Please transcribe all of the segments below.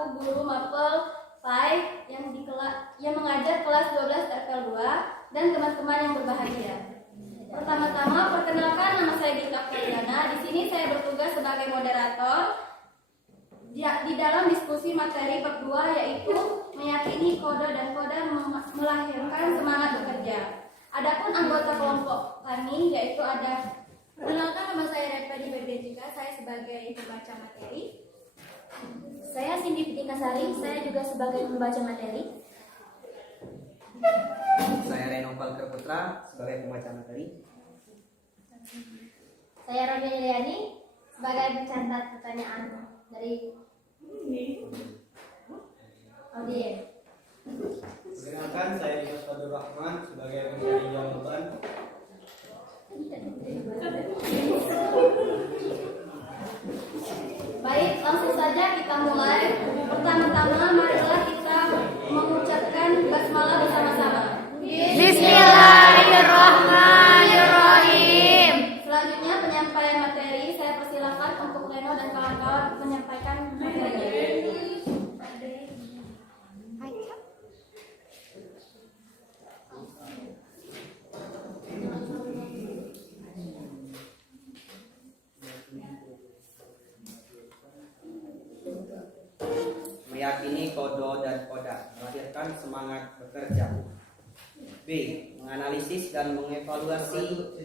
selaku guru mapel 5 yang mengajar kelas 12 TPL 2 dan teman-teman yang berbahagia. Pertama-tama perkenalkan, nama saya Dita Fitriana. Di sini saya bertugas sebagai moderator di dalam diskusi materi bab 2, yaitu meyakini kode dan kodar melahirkan semangat bekerja. Adapun anggota kelompok kami yaitu ada, perkenalkan, nama saya Repa di BBJK, saya sebagai pembaca materi. Saya Cindy Pitikasari, saya juga sebagai pembaca materi. Saya Reno Falker Putra sebagai pembaca materi. Saya Roni Liani sebagai pencatat pertanyaan dari audien. Perkenalkan, saya Dimas Fadul Rahman sebagai pencari jawaban. Baik, langsung saja kita mulai. Pertama-tama marilah kita mengucapkan basmalah bersama-sama. Bismillahirrahmanirrahim. Selanjutnya penyampaian materi, saya persilakan untuk Reno dan kawan-kawan menyampaikan materinya. Meyakini kodo dan kodar melahirkan semangat bekerja. B. Menganalisis dan mengevaluasi.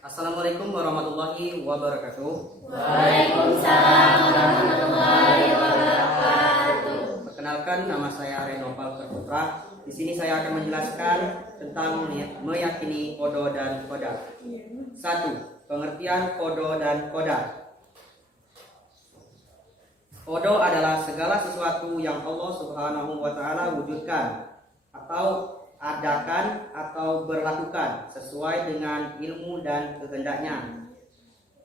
Assalamualaikum warahmatullahi wabarakatuh. Waalaikumsalam warahmatullahi wabarakatuh. Perkenalkan, nama saya Reno Falker Putra. Di sini saya akan menjelaskan tentang meyakini kodo dan kodar. 1. Pengertian kodo dan kodar. Kodo adalah segala sesuatu yang Allah Subhanahu wa Ta'ala wujudkan atau adakan atau berlakukan sesuai dengan ilmu dan kehendaknya.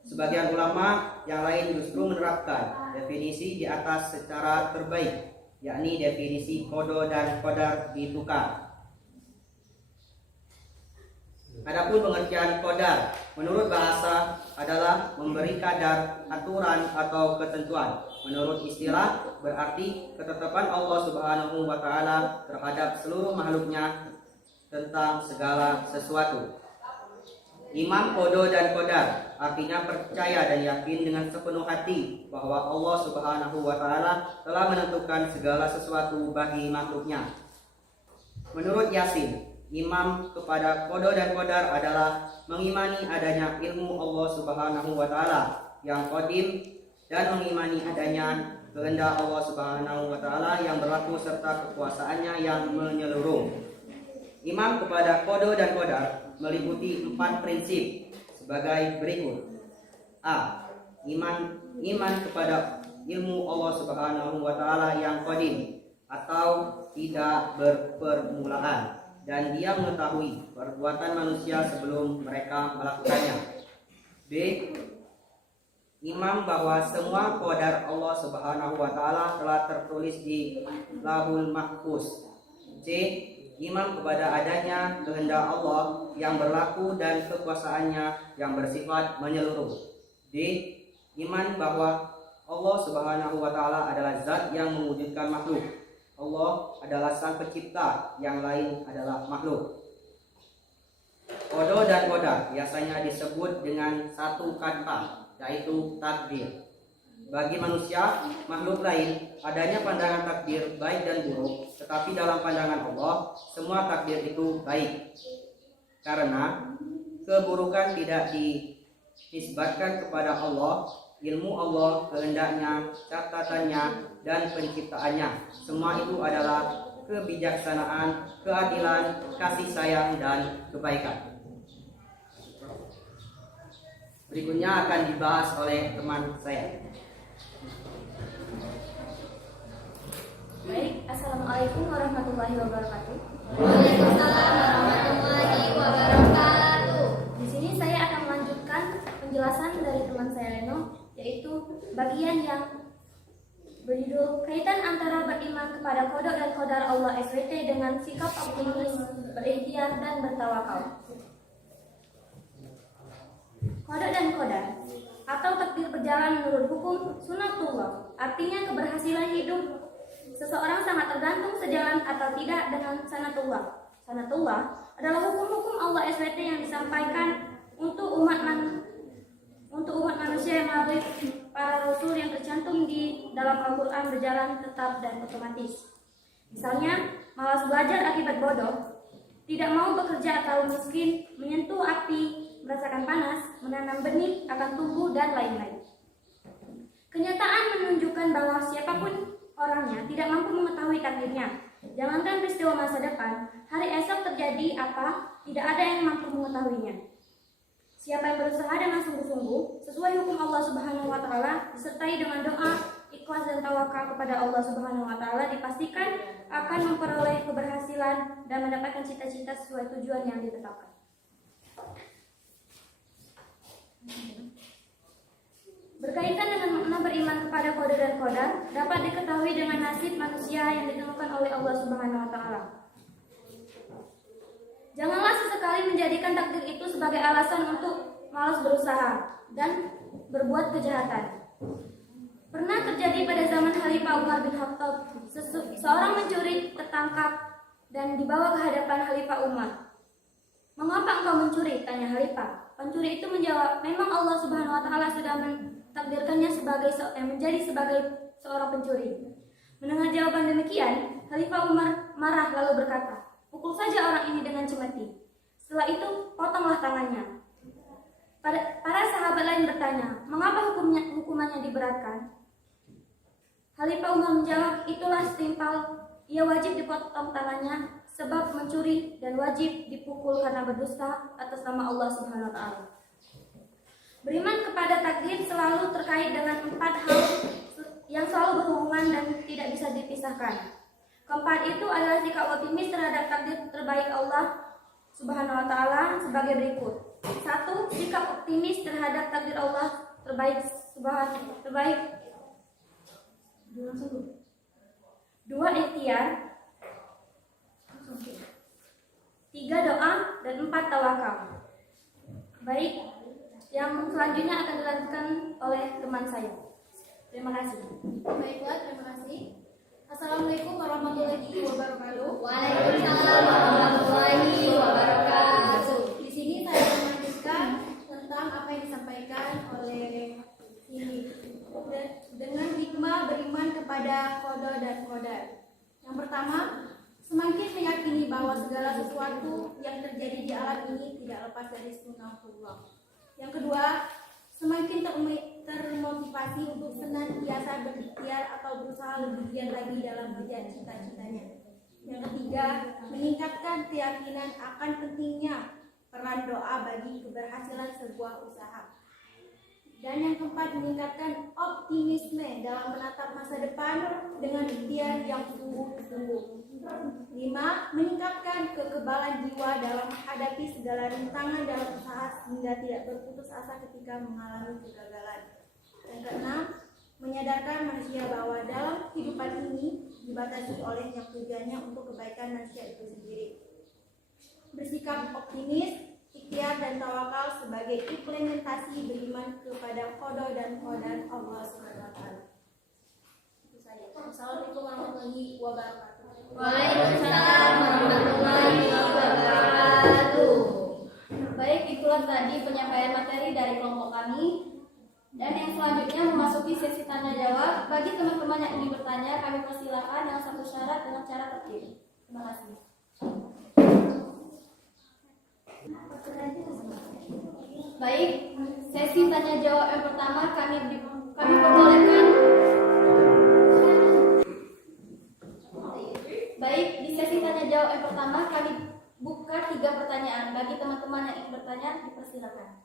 Sebagian ulama yang lain justru menerapkan definisi di atas secara terbaik, yakni definisi kodo dan kodar ditukar. Adapun pengertian kodar menurut bahasa adalah memberi kadar, aturan atau ketentuan. Menurut istilah berarti ketetapan Allah Subhanahu wa Ta'ala terhadap seluruh makhluknya tentang segala sesuatu. Imam kodo dan kodar artinya percaya dan yakin dengan sepenuh hati bahwa Allah Subhanahu wa Ta'ala telah menentukan segala sesuatu bagi makhluknya. Menurut Yasin, imam kepada kodo dan kodar adalah mengimani adanya ilmu Allah Subhanahu wa Ta'ala yang qadim dan mengimani adanya kehendak Allah Subhanahu wa Ta'ala yang berlaku serta kekuasaannya yang menyeluruh. Imam kepada kodo dan kodar meliputi 4 prinsip sebagai berikut. A. Iman kepada ilmu Allah Subhanahu wa Ta'ala yang qadim atau tidak berpermulaan, dan dia mengetahui perbuatan manusia sebelum mereka melakukannya. B. Imam bahwa semua qadar Allah Subhanahu wa Ta'ala telah tertulis di Lauhul Mahfuz. C. Imam kepada adanya kehendak Allah yang berlaku dan kekuasaannya yang bersifat menyeluruh. D. Iman bahwa Allah Subhanahu wa Ta'ala adalah zat yang mewujudkan makhluk. Allah adalah sang pencipta, yang lain adalah makhluk. Kodo dan kodar biasanya disebut dengan satu kata, yaitu takdir. Bagi manusia, makhluk lain, adanya pandangan takdir baik dan buruk, tetapi dalam pandangan Allah, semua takdir itu baik. Karena keburukan tidak dinisbatkan kepada Allah, ilmu Allah, kehendaknya, catatannya, dan penciptaannya. Semua itu adalah kebijaksanaan, keadilan, kasih sayang, dan kebaikan. Berikutnya akan dibahas oleh teman saya. Baik, Assalamualaikum warahmatullahi wabarakatuh. Waalaikumsalam warahmatullahi wabarakatuh. Di sini saya akan melanjutkan penjelasan dari teman saya Reno, yaitu bagian yang berjudul kaitan antara beriman kepada kodok dan kodar Allah SWT dengan sikap optimis, berikhtiar, dan bertawakal. Kodok dan kodar atau takdir berjalan menurut hukum sunatullah. Artinya keberhasilan hidup seseorang sangat tergantung sejalan atau tidak dengan sanatullah. Sanatullah adalah hukum-hukum Allah SWT yang disampaikan untuk umat manusia yang melalui para rasul yang tercantum di dalam Al-Quran berjalan tetap dan otomatis. Misalnya, malas belajar akibat bodoh, tidak mau bekerja atau miskin, menyentuh api, merasakan panas, menanam benih akan tumbuh, dan lain-lain. Kenyataan menunjukkan bahwa siapapun orangnya tidak mampu mengetahui takdirnya. Jangankan peristiwa masa depan, hari esok terjadi apa, tidak ada yang mampu mengetahuinya. Siapa yang berusaha dengan sungguh-sungguh sesuai hukum Allah Subhanahu wa taala disertai dengan doa, ikhlas dan tawakal kepada Allah Subhanahu wa taala, dipastikan akan memperoleh keberhasilan dan mendapatkan cita-cita sesuai tujuan yang ditetapkan. Berkaitan dengan makna beriman kepada qada dan qadar dapat diketahui dengan nasib manusia yang ditemukan oleh Allah Subhanahu wa taala. Janganlah sesekali menjadikan takdir itu sebagai alasan untuk malas berusaha dan berbuat kejahatan. Pernah terjadi pada zaman Khalifah Umar bin Khattab, seorang mencuri tertangkap dan dibawa ke hadapan Khalifah Umar. "Mengapa engkau mencuri?" tanya Khalifah. Pencuri itu menjawab, "Memang Allah Subhanahu wa taala sudah mentakdirkannya menjadi sebagai seorang pencuri." Mendengar jawaban demikian, Khalifah Umar marah lalu berkata, "Pukul saja orang ini dengan cemeti. Setelah itu, potonglah tangannya." Para sahabat lain bertanya, "Mengapa hukumannya diberatkan?" Khalifah Umar menjawab, "Itulah setimpal, ia wajib dipotong tangannya sebab mencuri dan wajib dipukul karena berdusta atas nama Allah Subhanahu wa taala." Beriman kepada takdir selalu terkait dengan 4 hal yang selalu berhubungan dan tidak bisa dipisahkan. Keempat itu adalah sikap optimis terhadap takdir terbaik Allah Subhanahu wa taala sebagai berikut. 1. Sikap optimis terhadap takdir Allah terbaik. 2. Ikhtiar. 3. Doa, dan 4. Tawakal. Baik, yang selanjutnya akan dilanjutkan oleh teman saya. Terima kasih. Baiklah, terima kasih. Assalamualaikum warahmatullahi wabarakatuh. Waalaikumsalam warahmatullahi wabarakatuh. Di sini saya akan melanjutkan tentang apa yang disampaikan oleh ini dengan hikmah beriman kepada qada dan qadar. Yang pertama, semakin meyakini bahwa segala sesuatu yang terjadi di alam ini tidak lepas dari sunatullah. Yang kedua, semakin termotivasi untuk senantiasa berikhtiar atau berusaha lebih giat lagi dalam mengejar cita-citanya. Yang ketiga, meningkatkan keyakinan akan pentingnya peran doa bagi keberhasilan sebuah usaha. Dan yang keempat, meningkatkan optimisme dalam menatap masa depan dengan ikhtiar yang sungguh-sungguh. 5. Meningkatkan kekebalan jiwa dalam menghadapi segala rintangan dalam usaha sehingga tidak berputus asa ketika mengalami kegagalan. Yang keenam, menyadarkan manusia bahwa dalam kehidupan ini dibatasi oleh yang tujuannya untuk kebaikan manusia itu sendiri. Bersikap optimis, ikhtiar dan tawakal sebagai implementasi beriman kepada qada dan qadar Allah SWT. Itu saja. Assalamualaikum warahmatullahi wabarakatuh. Waalaikumsalam warahmatullahi wabarakatuh. Baik, itulah tadi penyampaian materi dari kelompok kami. Dan yang selanjutnya memasuki sesi tanya jawab. Bagi teman-teman yang ingin bertanya, kami persilakan dengan satu syarat dengan cara tertib. Terima kasih. Baik, sesi tanya jawab yang pertama kami perbolehkan. Baik, di sesi tanya jawab yang pertama kami buka 3 pertanyaan. Bagi teman-teman yang ingin bertanya, dipersilakan.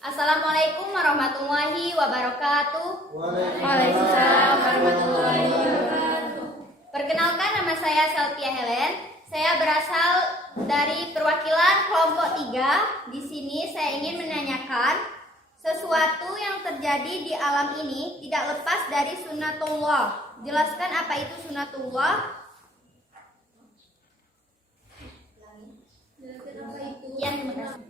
Assalamualaikum warahmatullahi wabarakatuh. Waalaikumsalam warahmatullahi wabarakatuh. Perkenalkan, nama saya Selvia Helen. Saya berasal dari perwakilan kelompok 3. Di sini saya ingin menanyakan sesuatu yang terjadi di alam ini tidak lepas dari sunatullah. Jelaskan apa itu sunatullah? Ya, terima kasih.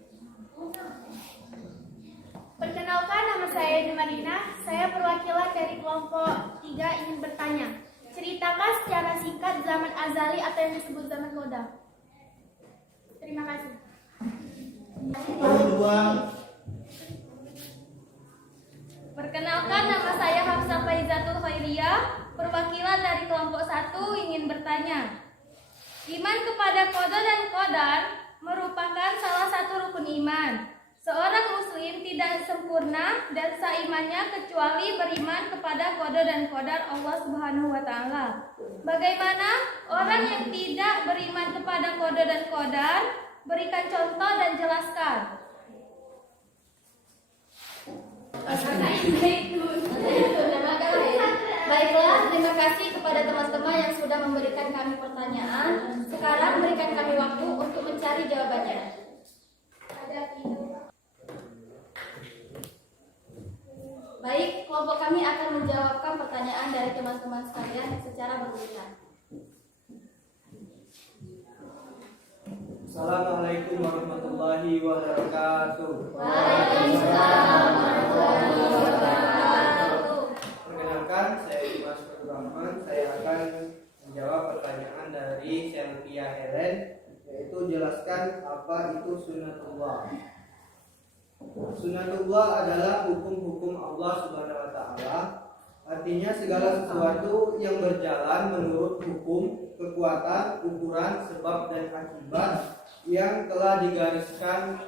Perkenalkan, nama saya Jumarina. Saya perwakilan dari kelompok 3 ingin bertanya. Ceritakan secara singkat zaman azali atau yang disebut zaman kodam. Terima kasih. Perkenalkan, nama saya Hafsah Faizatul Khairiyah, perwakilan dari kelompok 1 ingin bertanya. Iman kepada qada dan qadar merupakan salah satu rukun iman. Seorang muslim tidak sempurna dan seimannya kecuali beriman kepada qada dan qadar Allah Subhanahu wa taala. Bagaimana orang yang tidak beriman kepada qada dan qadar? Berikan contoh dan jelaskan. Baiklah, terima kasih kepada teman-teman yang sudah memberikan kami pertanyaan. Sekarang berikan kami waktu untuk mencari jawabannya. Baik, kelompok kami akan menjawabkan pertanyaan dari teman-teman sekalian secara berurutan. Assalamualaikum warahmatullahi wabarakatuh. Waalaikumsalam warahmatullahi wabarakatuh. Perkenalkan, saya Dimas Rahman. Saya akan menjawab pertanyaan dari Selvia Helen, yaitu jelaskan apa itu sunnatullah. Sunnatullah adalah hukum-hukum Allah Subhanahu wa taala. Artinya segala sesuatu yang berjalan menurut hukum, kekuatan, ukuran, sebab dan akibat yang telah digariskan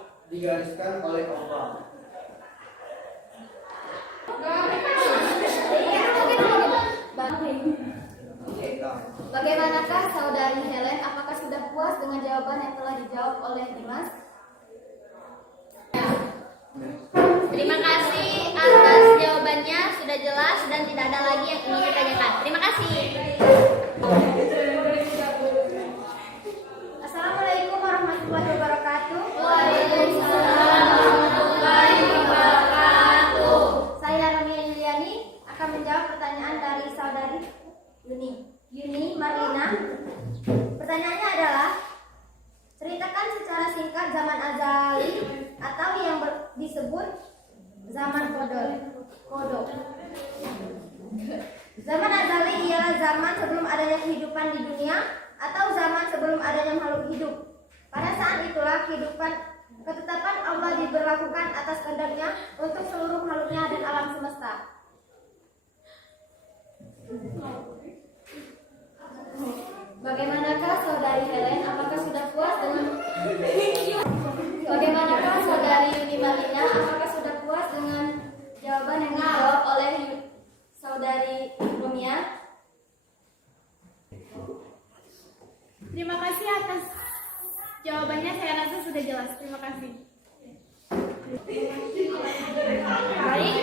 oleh Allah. Bagaimanakah saudari Helen? Apakah sudah puas dengan jawaban yang telah dijawab oleh Dimas? Terima kasih atas jawabannya, sudah jelas dan tidak ada lagi yang ingin ditanyakan. Terima kasih. Assalamualaikum warahmatullahi wabarakatuh. Waalaikumsalam warahmatullahi wabarakatuh. Saya Ramia Yuliani akan menjawab pertanyaan dari saudari Yuni Marlina. Pertanyaannya adalah, ceritakan secara singkat zaman azali atau yang disebut zaman kodok. Zaman azali ialah zaman sebelum adanya kehidupan di dunia atau zaman sebelum adanya makhluk hidup. Pada saat itulah ketetapan Allah diberlakukan atas kehendaknya untuk seluruh makhluknya dan alam semesta. Bagaimanakah saudari Helen? Apakah sudah puas dengan Bagaimanakah saudari Yuni Marlina? Apakah sudah puas dengan jawaban yang dijawab oleh saudari Rumia? Terima kasih atas jawabannya, saya rasa sudah jelas. Terima kasih. Baik,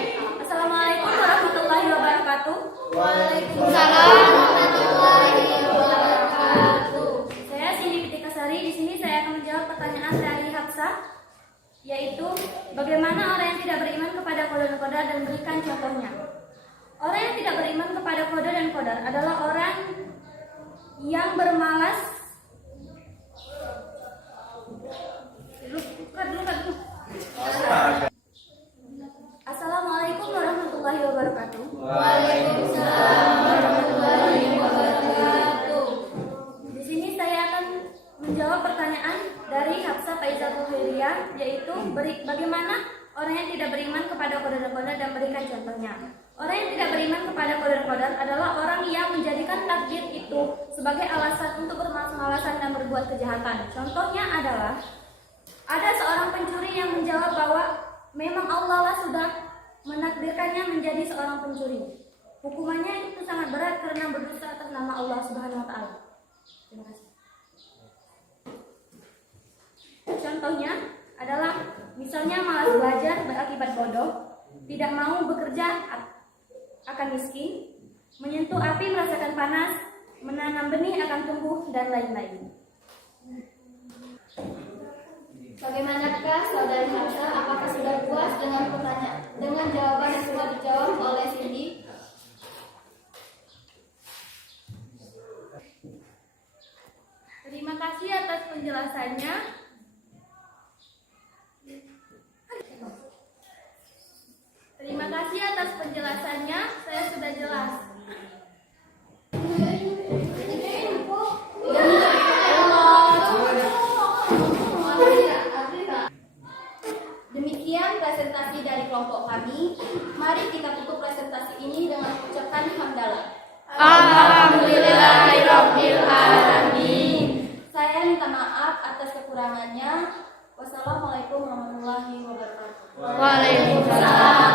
Assalamualaikum warahmatullahi wabarakatuh. Waalaikumsalam warahmatullahi wabarakatuh. Saya Cindy Pitikasari. Di sini saya akan menjawab pertanyaan dari Hafsah, yaitu bagaimana orang yang tidak beriman kepada qada dan qadar dan berikan contohnya. Orang yang tidak beriman kepada qada dan qadar adalah orang yang bermalas. Assalamualaikum warahmatullahi wabarakatuh. Waalaikumsalam warahmatullahi wabarakatuh. Di sini saya akan menjawab pertanyaan dari Hafsah Faizatul Khairiyah, yaitu bagaimana orang yang tidak beriman kepada qada dan qadar dan berikan contohnya. Orang yang tidak beriman kepada qada dan qadar adalah orang yang menjadikan takdir itu sebagai alasan untuk bermalas-malasan dan berbuat kejahatan. Contohnya adalah ada seorang pencuri yang menjawab bahwa memang Allah lah sudah menakdirkannya menjadi seorang pencuri. Hukumannya itu sangat berat karena berdosa atas nama Allah Subhanahu wa taala. Terima kasih. Contohnya adalah misalnya malas belajar berakibat bodoh, tidak mau bekerja akan miskin, menyentuh api merasakan panas, menanam benih akan tumbuh, dan lain-lain. Bagaimanakah saudari Hafsah? Apakah sudah puas dengan jawaban yang sudah dijawab oleh Cindy? Terima kasih atas penjelasannya. mengucapkan hamdalah. Alhamdulillahirabbil alamin. Saya minta maaf atas kekurangannya. Wassalamualaikum warahmatullahi wabarakatuh. Waalaikumsalam.